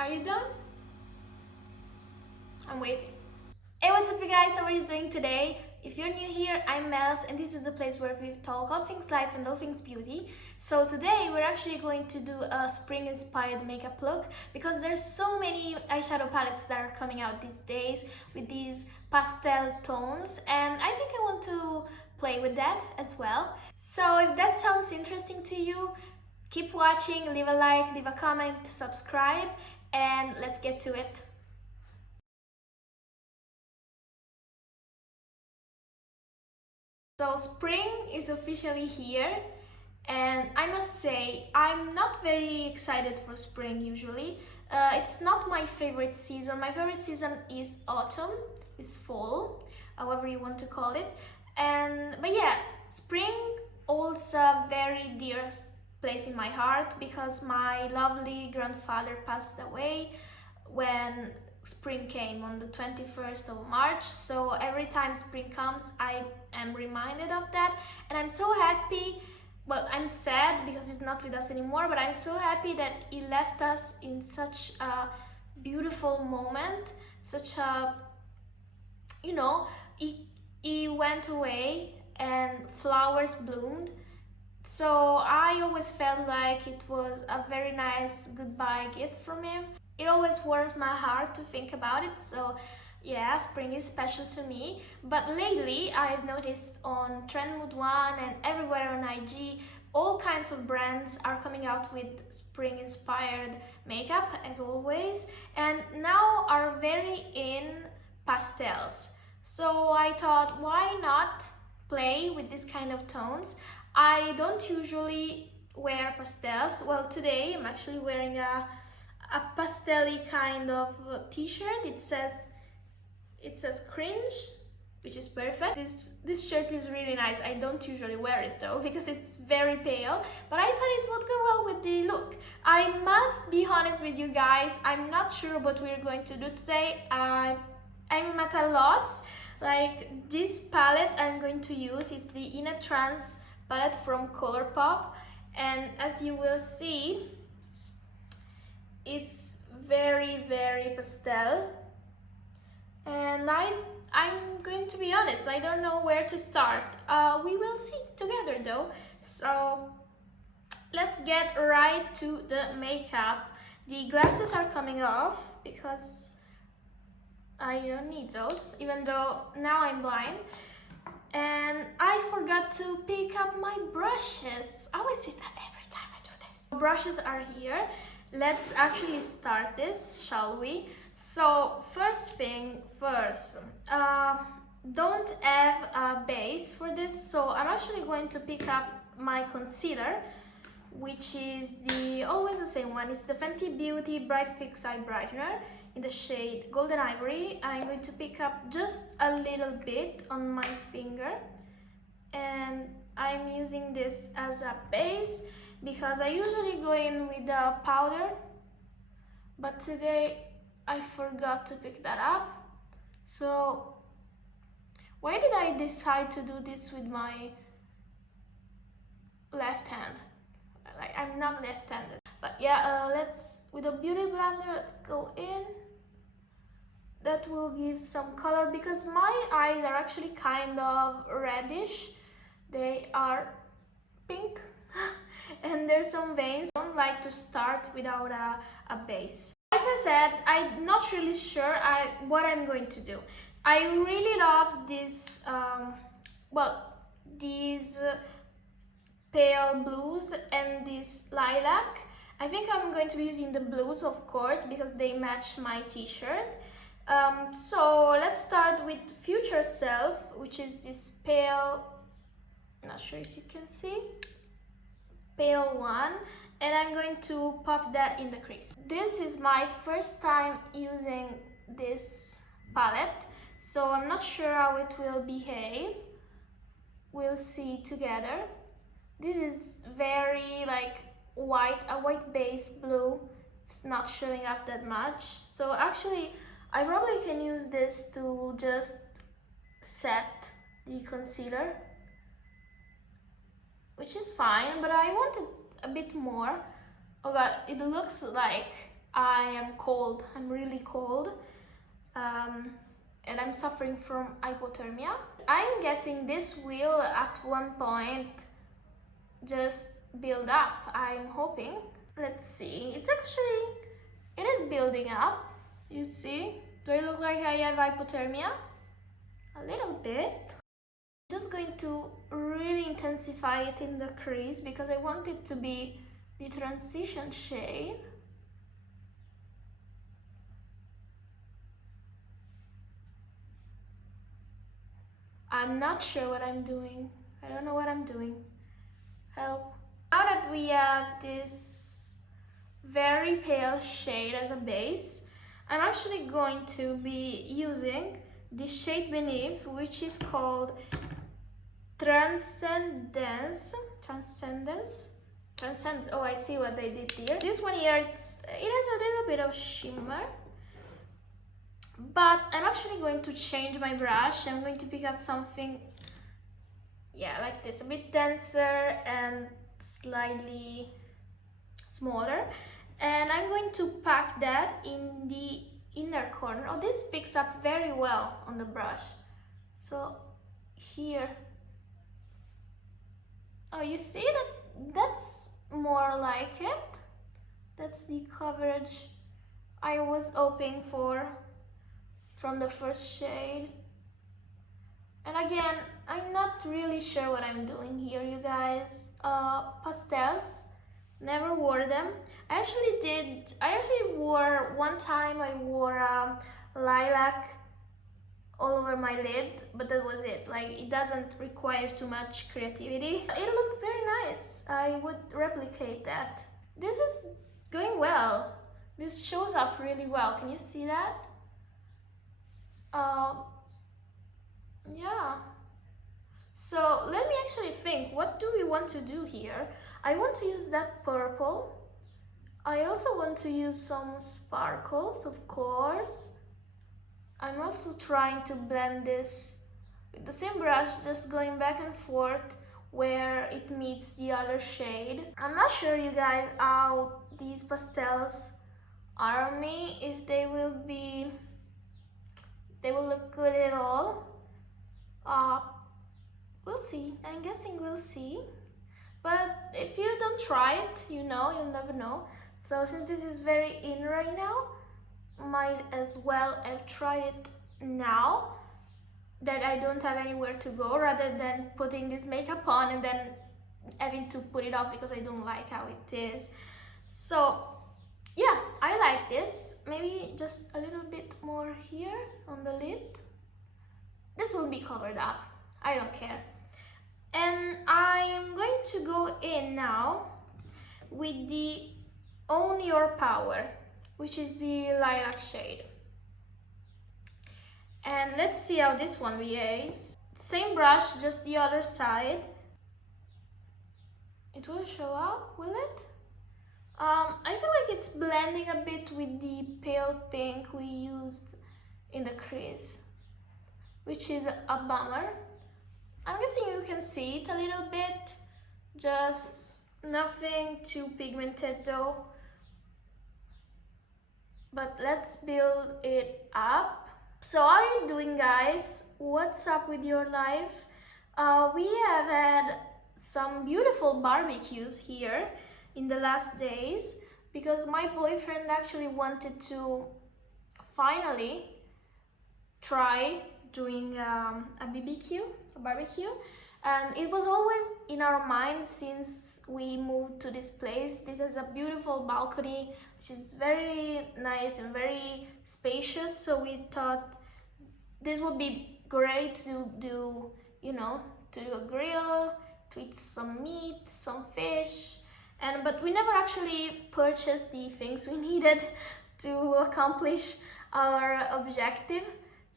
Are you done? I'm waiting. Hey, what's up you guys? How are you doing today? If you're new here, I'm Mels and this is the place where we talk all things life and all things beauty. So today we're actually going to do a spring inspired makeup look because there's so many eyeshadow palettes that are coming out these days with these pastel tones, and I think I want to play with that as well. So if that sounds interesting to you, keep watching, leave a like, leave a comment, subscribe, and let's get to it. So spring is officially here, and I must say I'm not very excited for spring usually. It's not my favorite season. My favorite season is autumn, is fall, however you want to call it. But yeah, spring holds a very dear place in my heart because my lovely grandfather passed away when spring came on the 21st of March. So every time spring comes, I am reminded of that, and I'm so happy. Well, I'm sad because he's not with us anymore, but I'm so happy that he left us in such a beautiful moment, such a, you know, he went away and flowers bloomed. So I always felt like it was a very nice goodbye gift from him. It always warms my heart to think about it, so yeah, spring is special to me. But lately I've noticed on Trend Mood One and everywhere on IG, all kinds of brands are coming out with spring inspired makeup as always, and now are very in pastels. So I thought, why not play with this kind of tones? I don't usually wear pastels. Well, today I'm actually wearing a pastel-y kind of t-shirt. It says cringe, which is perfect. This shirt is really nice. I don't usually wear it though because it's very pale, but I thought it would go well with the look. I must be honest with you guys, I'm not sure what we're going to do today. I'm at a loss. Like, this palette I'm going to use is the In a Trance palette from Colourpop, and as you will see, it's very pastel, and I'm going to be honest, I don't know where to start. We will see together though. So let's get right to the makeup. The glasses are coming off because I don't need those, even though now I'm blind. And I forgot to pick up my brushes. I always say that every time I do this. Brushes are here. Let's actually start this, shall we? So first thing first, don't have a base for this, so I'm actually going to pick up my concealer, which is always the same one. It's the Fenty Beauty Bright Fix Eye Brightener in the shade Golden Ivory. I'm going to pick up just a little bit on my finger, and I'm using this as a base because I usually go in with a powder, but today I forgot to pick that up. So why did I decide to do this with my left hand? Like, I'm not left-handed. But yeah, with a beauty blender, let's go in. That will give some color because my eyes are actually kind of reddish. They are pink and there's some veins. I don't like to start without a base. As I said, I'm not really sure what I'm going to do. I really love this, these pale blues and this lilac. I think I'm going to be using the blues, of course, because they match my t-shirt. So let's start with Future Self, which is this pale, I'm not sure if you can see, pale one, and I'm going to pop that in the crease. This is my first time using this palette, so I'm not sure how it will behave. We'll see together. This is very like white, a white base blue. It's not showing up that much. So actually, I probably can use this to just set the concealer, which is fine, but I wanted a bit more. Oh god, it looks like I am cold. I'm really cold. And I'm suffering from hypothermia. I'm guessing this will at one point just build up. I'm hoping. Let's see. It is building up. You see? Do I look like I have hypothermia? A little bit. Just going to really intensify it in the crease because I want it to be the transition shade. I'm not sure what I'm doing. I don't know what I'm doing. Help. Now that we have this very pale shade as a base, I'm actually going to be using the shade beneath, which is called Transcendence. Oh, I see what they did here. This one here, it has a little bit of shimmer. But I'm actually going to change my brush. I'm going to pick up something, yeah, like this, a bit denser and slightly smaller. And I'm going to pack that in the inner corner. Oh, this picks up very well on the brush. So here, oh, you see that's more like it. That's the coverage I was hoping for from the first shade. And again, I'm not really sure what I'm doing here, you guys. Pastels, never wore them. I actually wore, one time I wore lilac all over my lid, but that was it. Like, it doesn't require too much creativity. It looked very nice. I would replicate that. This is going well. This shows up really well. Can you see that? Yeah. So let me actually think, what do we want to do here? I want to use that purple. I also want to use some sparkles, of course. I'm also trying to blend this with the same brush, just going back and forth where it meets the other shade. I'm not sure, you guys, how these pastels are on me, if they will look good at all. We'll see. I'm guessing we'll see. But if you don't try it, you'll never know. So since this is very in right now, might as well have tried it now that I don't have anywhere to go, rather than putting this makeup on and then having to put it off because I don't like how it is. So yeah, I like this. Maybe just a little bit more here on the lid. This will be covered up. I don't care. And I am going to go in now with the Own Your Power, which is the lilac shade. And let's see how this one behaves. Same brush, just the other side. It will show up, will it? I feel like it's blending a bit with the pale pink we used in the crease, which is a bummer. I'm guessing you can see it a little bit, just nothing too pigmented though. But let's build it up. So how are you doing, guys? What's up with your life? We have had some beautiful barbecues here in the last days because my boyfriend actually wanted to finally try doing a barbecue, and it was always in our mind since we moved to this place. This is a beautiful balcony which is very nice and very spacious, so we thought this would be great to do, to do a grill, to eat some meat, some fish, but we never actually purchased the things we needed to accomplish our objective.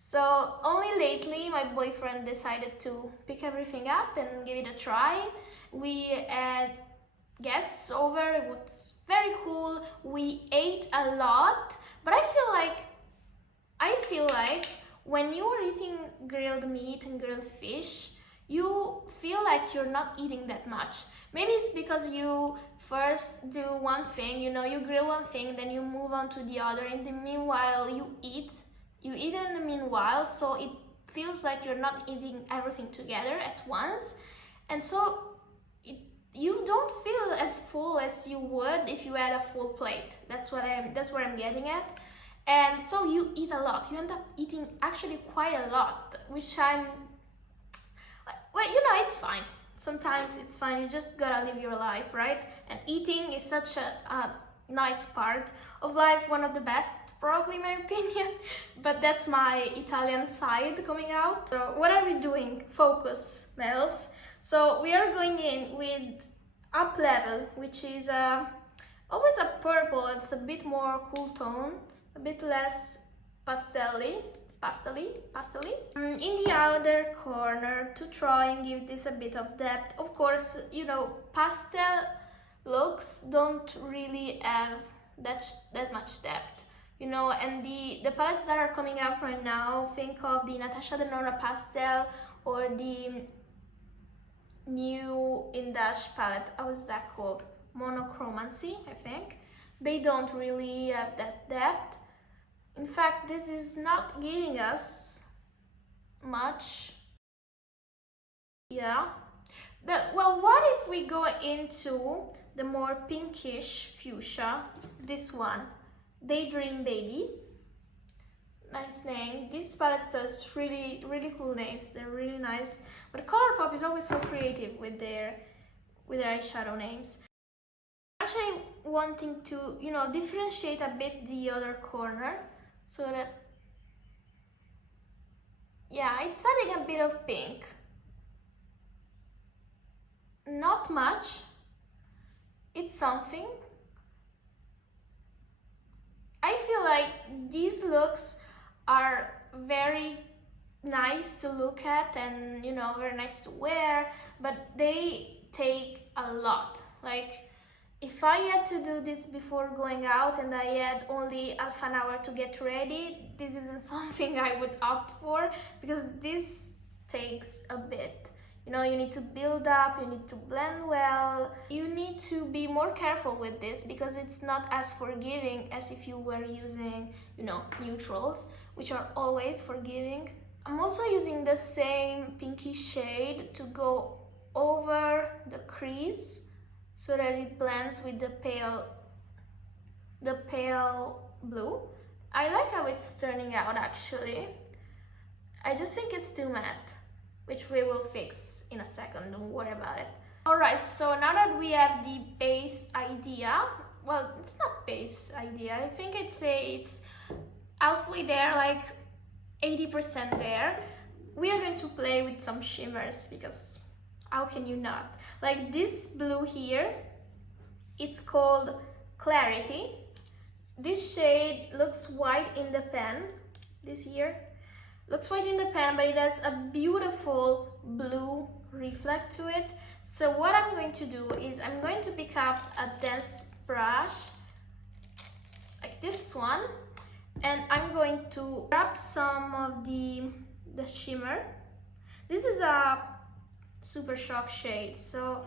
So only lately my boyfriend decided to pick everything up and give it a try. We had guests over, it was very cool. We ate a lot, but I feel like when you are eating grilled meat and grilled fish, you feel like you're not eating that much. Maybe it's because you first do one thing, you know, you grill one thing, then you move on to the other. In the meanwhile, you eat in the meanwhile, so it feels like you're not eating everything together at once. And so you don't feel as full as you would if you had a full plate. That's what I'm getting at. And so you eat a lot. You end up eating actually quite a lot, which well, you know, it's fine. Sometimes it's fine. You just gotta live your life, right? And eating is such a nice part of life, one of the best, probably, in my opinion. But that's my Italian side coming out. So what are we doing? Focus, Mels. So we are going in with Up Level, which is always a purple. It's a bit more cool tone, a bit less pastelly. In the outer corner to try and give this a bit of depth. Of course, you know, pastel looks don't really have that much depth, you know, and the palettes that are coming out right now, think of the Natasha Denona pastel or the new Indash palette. How is that called? Monochromancy, I think. They don't really have that depth. In fact, this is not giving us much. Yeah. But, well, what if we go into the more pinkish fuchsia? This one, Daydream Baby. Nice name. This palette says really cool names. They're really nice. But Colourpop is always so creative with their eyeshadow names. Actually wanting to, you know, differentiate a bit the other corner so that, yeah, it's adding a bit of pink. Not much. It's something. I feel like these looks are very nice to look at and, you know, very nice to wear, but they take a lot. Like, if I had to do this before going out and I had only half an hour to get ready, this isn't something I would opt for, because this takes a bit. You know, you need to build up, you need to blend well, you need to be more careful with this because it's not as forgiving as if you were using, you know, neutrals, which are always forgiving. I'm also using the same pinky shade to go over the crease so that it blends with the pale blue. I like how it's turning out actually. I just think it's too matte, which we will fix in a second, don't worry about it. Alright, so now that we have the base idea, well, it's not base idea, I think it's halfway there, like 80% there. We are going to play with some shimmers because how can you not? Like this blue here, it's called Clarity. This shade looks white in the pen, this here. Looks white in the pen, but it has a beautiful blue reflect to it. So what I'm going to do is I'm going to pick up a dense brush, like this one, and I'm going to grab some of the shimmer. This is a Super Shock shade, so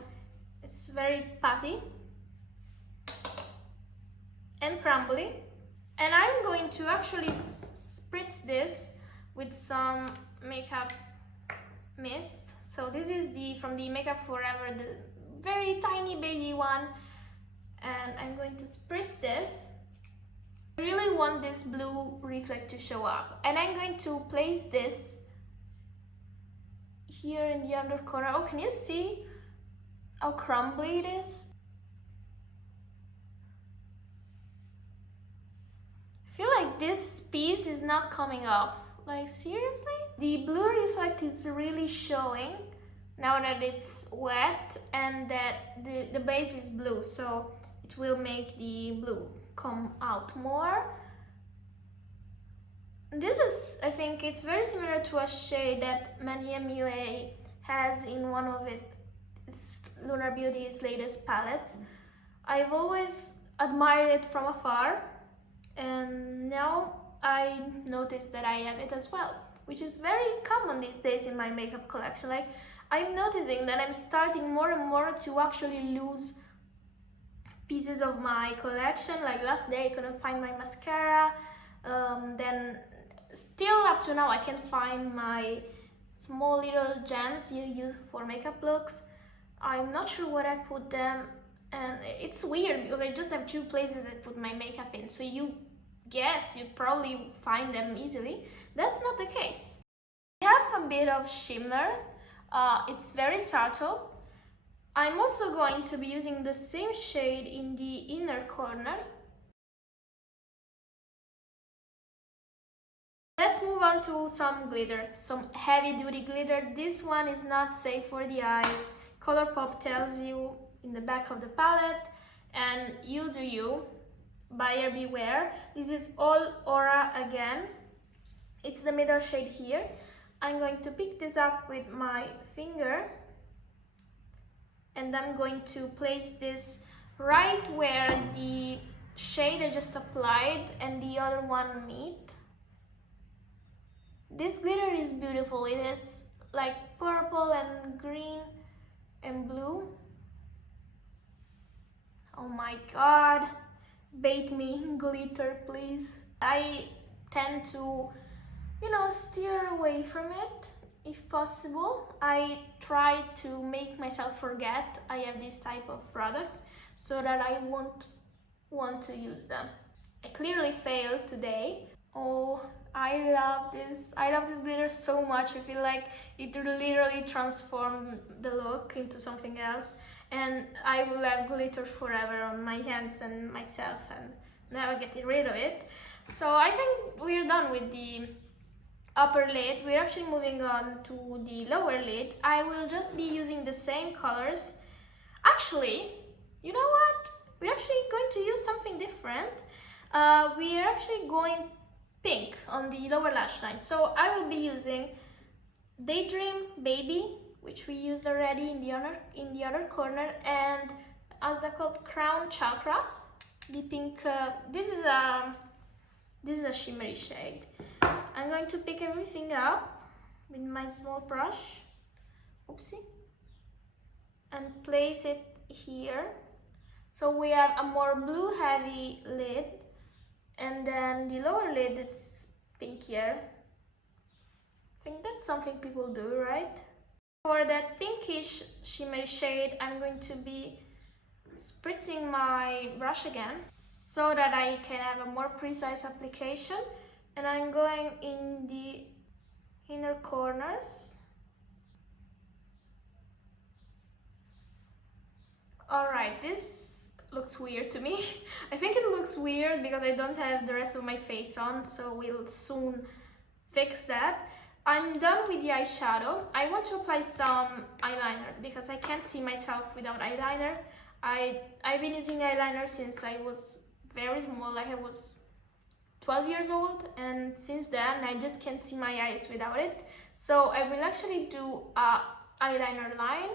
it's very putty and crumbly. And I'm going to actually spritz this with some makeup mist. So this is from the Makeup Forever, the very tiny baby one, and I'm going to spritz this. I really want this blue reflect to show up, and I'm going to place this here in the under corner. Oh, can you see how crumbly it is? I feel like this piece is not coming off. Like, seriously? The blue reflect is really showing now that it's wet and that the base is blue, so it will make the blue come out more. This is, I think it's very similar to a shade that Manier MUA has in one of its Lunar Beauty's latest palettes. I've always admired it from afar, and now I noticed that I have it as well, which is very common these days in my makeup collection. Like, I'm noticing that I'm starting more and more to actually lose pieces of my collection. Like last day I couldn't find my mascara, then still up to now I can't find my small little gems you use for makeup looks. I'm not sure where I put them, and it's weird because I just have 2 places I put my makeup in, so you guess you probably find them easily. That's not the case. I have a bit of shimmer, it's very subtle. I'm also going to be using the same shade in the inner corner. Let's move on to some glitter, some heavy duty glitter. This one is not safe for the eyes. Colourpop tells you in the back of the palette, and you do you, buyer beware. This is all Aura again. It's the middle shade here. I'm going to pick this up with my finger, and I'm going to place this right where the shade I just applied and the other one meet. This glitter is beautiful. It is like purple and green and blue. Oh my god, bait me, glitter please. I tend to, steer away from it if possible. I try to make myself forget I have this type of products so that I won't want to use them. I clearly failed today. Oh, I love this glitter so much. I feel like it literally transformed the look into something else, and I will have glitter forever on my hands and myself and never get rid of it. So I think we're done with the upper lid. We're actually moving on to the lower lid. I will just be using the same colors. Actually, you know what? We're actually going to use something different. We are actually going pink on the lower lash line. So I will be using Daydream Baby, which we used already in the other corner, and as they're called, Crown Chakra. The pink. This is a shimmery shade. I'm going to pick everything up with my small brush, oopsie, and place it here. So we have a more blue heavy lid, and then the lower lid it's pinkier. I think that's something people do, right? For that pinkish shimmery shade, I'm going to be spritzing my brush again so that I can have a more precise application, and I'm going in the inner corners. Alright, this looks weird to me. I think it looks weird because I don't have the rest of my face on, so we'll soon fix that. I'm done with the eyeshadow. I want to apply some eyeliner because I can't see myself without eyeliner. I've been using eyeliner since I was very small, like I was 12 years old, and since then I just can't see my eyes without it. So I will actually do a eyeliner line.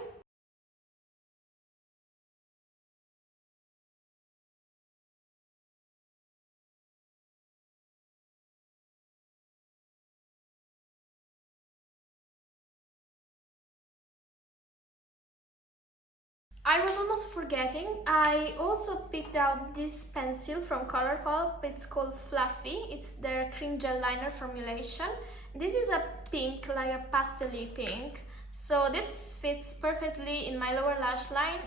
I was almost forgetting, I also picked out this pencil from Colourpop. It's called Fluffy. It's their cream gel liner formulation. This is a pink, like a pastel-y pink. So this fits perfectly in my lower lash line.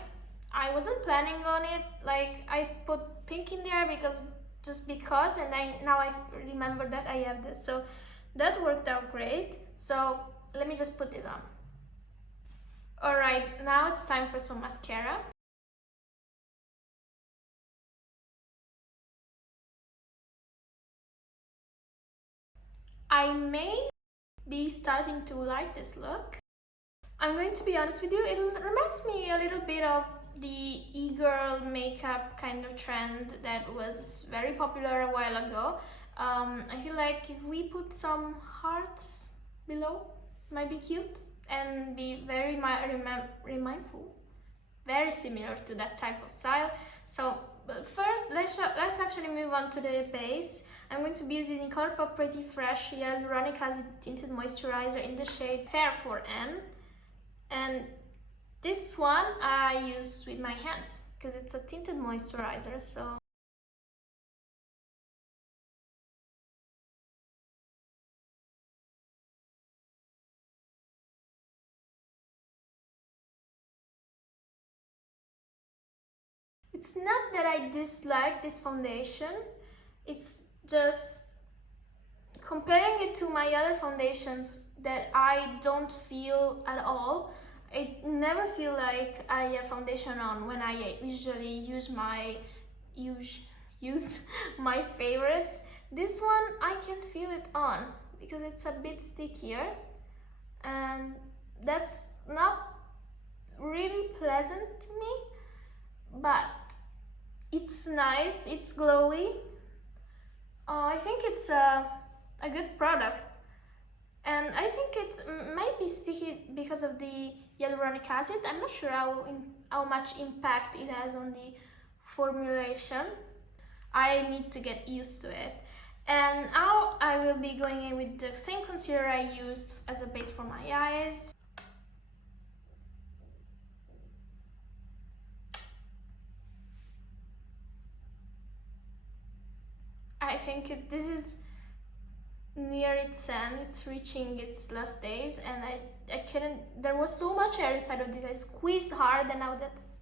I wasn't planning on it, like I put pink in there just because, and now I remember that I have this. So that worked out great. So let me just put this on. Alright, now it's time for some mascara. I may be starting to like this look. I'm going to be honest with you, it reminds me a little bit of the e-girl makeup kind of trend that was very popular a while ago. I feel like if we put some hearts below, it might be cute and be very mindful, very similar to that type of style. So first, let's actually move on to the base. I'm going to be using the Colourpop Pretty Fresh Hyaluronic Acid Tinted Moisturizer in the shade Fair for N. And this one I use with my hands because it's a tinted moisturizer, so it's not that I dislike this foundation, it's just comparing it to my other foundations that I don't feel at all. I never feel like I have foundation on when I usually use use my favorites. This one I can feel it on because it's a bit stickier, and that's not really pleasant to me, but it's nice, it's glowy. I think it's a good product, and I think it might be sticky because of the hyaluronic acid. I'm not sure how much impact it has on the formulation. I need to get used to it. And now I will be going in with the same concealer I used as a base for my eyes. I think this is near its end, it's reaching its last days, and I couldn't, there was so much air inside of this, I squeezed hard, and now that's,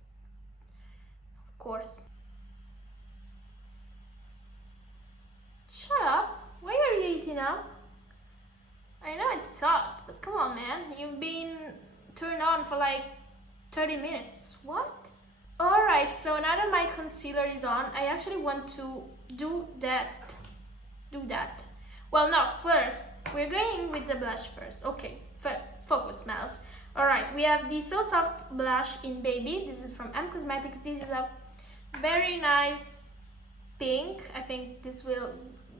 of course. Shut up, why are you eating up? I know it's hot, but come on man, you've been turned on for like 30 minutes, what? Alright, so now that my concealer is on, I actually want to do that. Well, no, first, we're going with the blush first. Okay, focus, smells. Alright, we have the So Soft blush in Baby. This is from M Cosmetics. This is a very nice pink. I think this will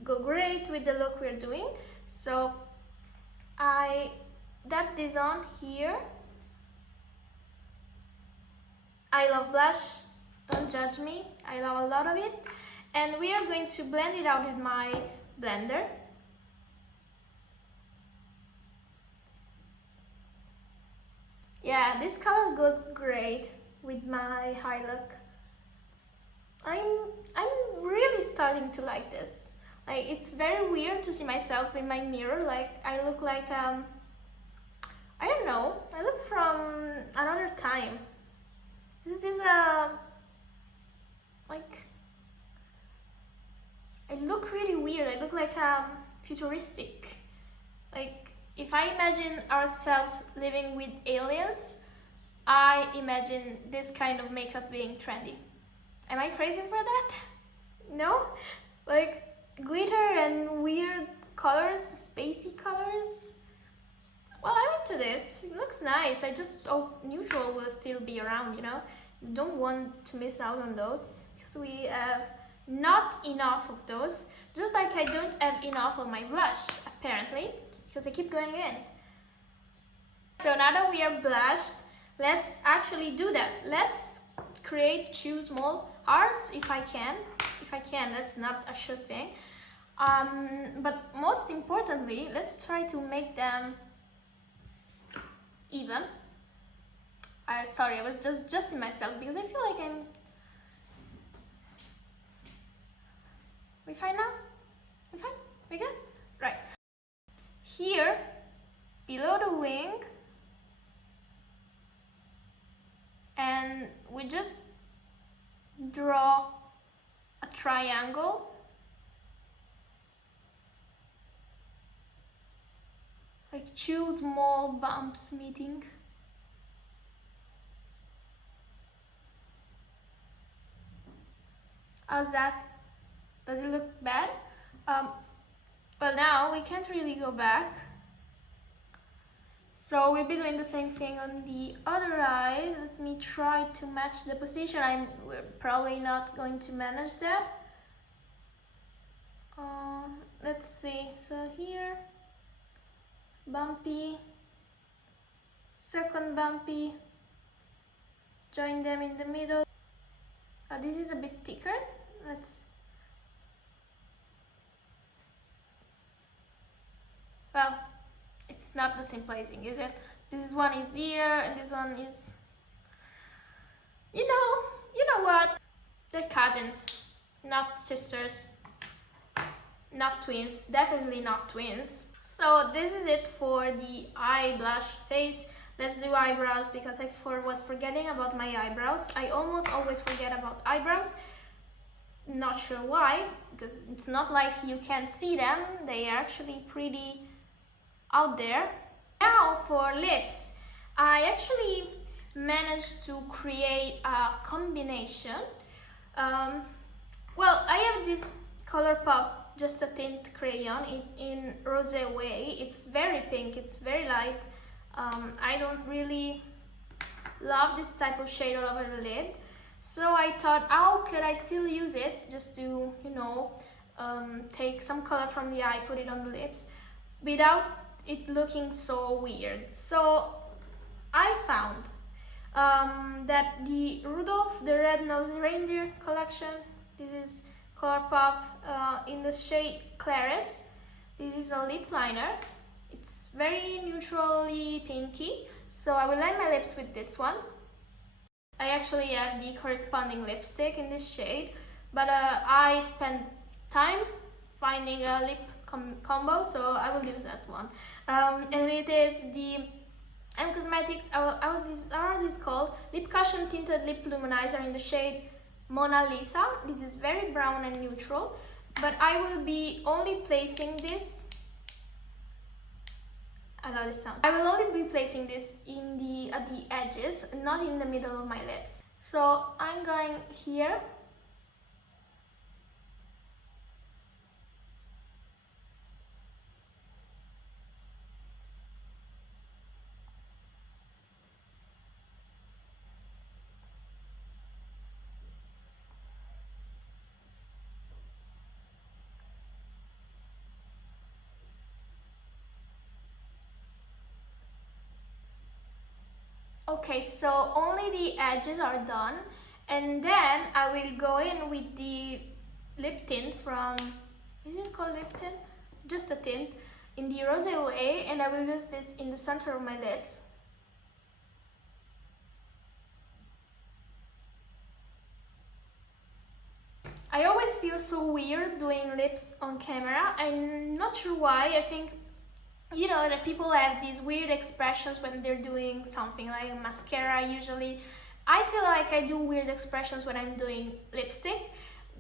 go great with the look we're doing. So, I dab this on here. I love blush, don't judge me. I love a lot of it. And we are going to blend it out with my blender. Yeah, this color goes great with my high look. I'm really starting to like this. Like, it's very weird to see myself in my mirror. Like, I look like I don't know. I look from another time. Is this like, I look really weird. I look like futuristic. Like, if I imagine ourselves living with aliens, I imagine this kind of makeup being trendy. Am I crazy for that? No? Like, glitter and weird colors, spacey colors? Well, I'm into this. It looks nice. I just hope neutral will still be around, you know? You don't want to miss out on those, because we have not enough of those. Just like I don't have enough of my blush, apparently, because I keep going in. So now that we are blushed, let's actually do that. Let's create two small hearts if I can. If I can, that's not a sure thing. But most importantly, let's try to make them even. Sorry, I was just adjusting myself because I feel like I'm... We fine now? We fine? We good? Right. Here, below the wing, and we just draw a triangle. Like two small bumps meeting. How's that? Does it look bad? Well, now we can't really go back. So we'll be doing the same thing on the other eye. Let me try to match the position. We're probably not going to manage that. Let's see. So here, bumpy, second bumpy, join them in the middle. This is a bit thicker. Well, it's not the same placing, is it? This one is here, and this one is, you know what? They're cousins, not sisters, not twins, definitely not twins. So this is it for the eye blush face. Let's do eyebrows because I was forgetting about my eyebrows. I almost always forget about eyebrows. Not sure why, because it's not like you can't see them. They are actually pretty out there. Now for lips. I actually managed to create a combination. Well, I have this Colourpop Just a Tint crayon in rosé way. It's very pink, it's very light. I don't really love this type of shade all over the lid. So I thought, how could I still use it just to, take some color from the eye, put it on the lips, without it looking so weird. So I found that the Rudolph the Red-Nosed Reindeer collection, this is Colourpop in the shade Claris. This is a lip liner. It's very neutrally pinky, so I will line my lips with this one. I actually have the corresponding lipstick in this shade, but I spent time finding a lip combo, so I will use that one. And it is the Cosmetics, how are these called? Lip Cushion Tinted Lip Luminizer in the shade Mona Lisa. This is very brown and neutral, but I will be only placing this. I love this sound. I will only be placing this at the edges, not in the middle of my lips. So I'm going here. Okay, so only the edges are done, and then I will go in with the lip tint from, is it called lip tint? Just a tint, in the rosé way, and I will use this in the center of my lips. I always feel so weird doing lips on camera. I'm not sure why. I think that people have these weird expressions when they're doing something like a mascara usually. I feel like I do weird expressions when I'm doing lipstick,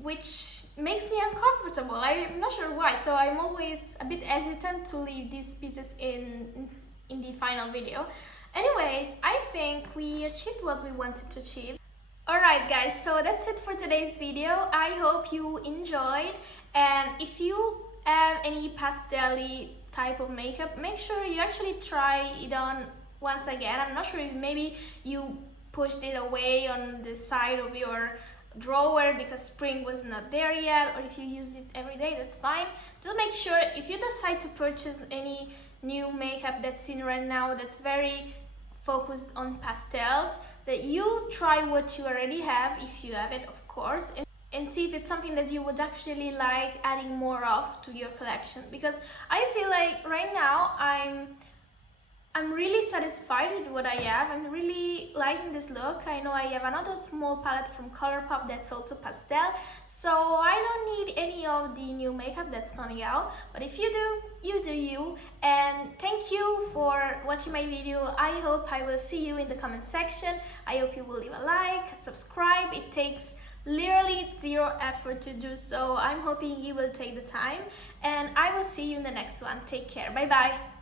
which makes me uncomfortable. I'm not sure why, so I'm always a bit hesitant to leave these pieces in the final video. Anyways, I think we achieved what we wanted to achieve. Alright guys, so that's it for today's video. I hope you enjoyed, and if you have any pastel-y type of makeup, make sure you actually try it on once again. I'm not sure if maybe you pushed it away on the side of your drawer because spring was not there yet, or if you use it every day, that's fine. Just make sure if you decide to purchase any new makeup that's in right now that's very focused on pastels, that you try what you already have, if you have it of course, and see if it's something that you would actually like adding more of to your collection. Because I feel like right now I'm really satisfied with what I have. I'm really liking this look. I know I have another small palette from Colourpop that's also pastel, so I don't need any of the new makeup that's coming out. But if you do, you do you. And thank you for watching my video. I hope I will see you in the comment section. I hope you will leave a like, subscribe. It takes literally zero effort to do so. I'm hoping you will take the time, and I will see you in the next one. Take care. Bye bye.